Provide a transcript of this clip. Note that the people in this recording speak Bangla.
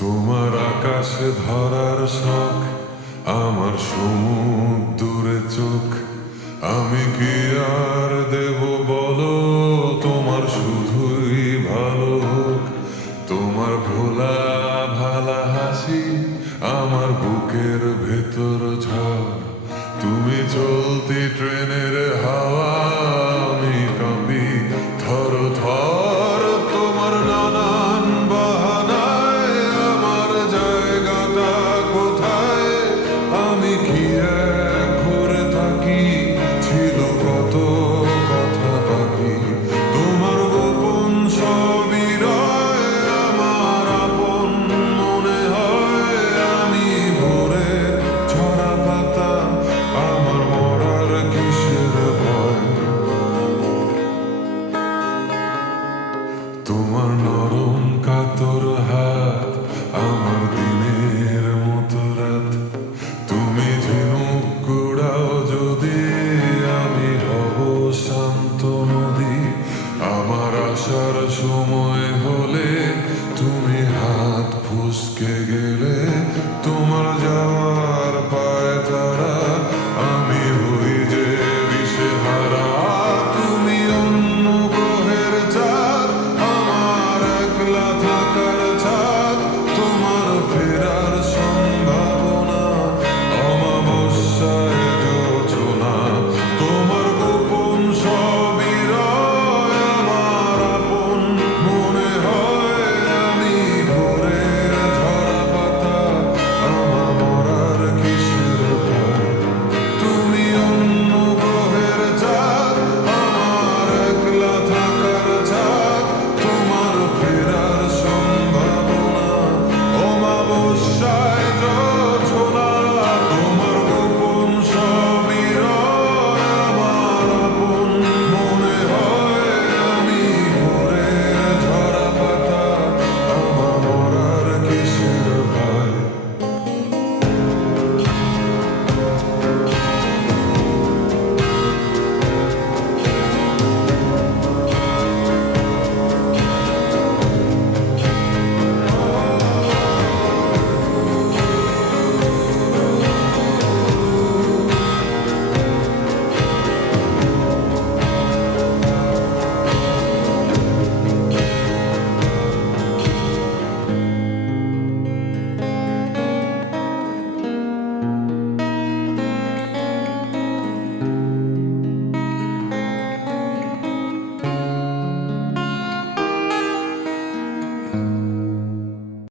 তোমার আকাশে ধরার শখ, আমার সমুদ্রে চোখ। আমি কি আর দেব বলো, তোমার শুধুই ভালো হোক। তোমার ভোলা ভালা হাসি আমার বুকের ভেতর ঝড়। তুমি চলতি ট্রেনের হাওয়া, আমি কাঁপি থর থর। তোমার নানান বাহানায় আমার জায়গাটা কোথায়? আমি কি এক ঘুরে থাকি, ছিল কত কথা বাকি। তোমার গোপন সবই রয় আমার আপন মনে হয়। আমি ভোরে ঝরা পাতা, আমার মরার কিসের ভয়? তোমার নরম কাতর হাত আমার দিনের মতো রাত। তুমি ঝিনুক কুড়াও যদি, আমি হব শান্ত নদী। আমার আশার সময়